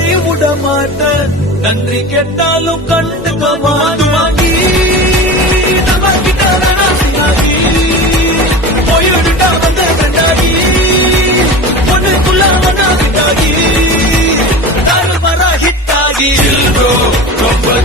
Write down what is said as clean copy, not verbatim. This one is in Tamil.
கைவிட மாட்டேன் நன்றி கேட்டாலும் கண்டுக்க மாட்டுவாங்கி நம்ம கிட்ட வேணாசி போயிடுட்டா வந்த கண்டாகி பொண்ணுக்குள்ள வந்தாகி தாறு மரா ஹிட்டாகி ரொம்ப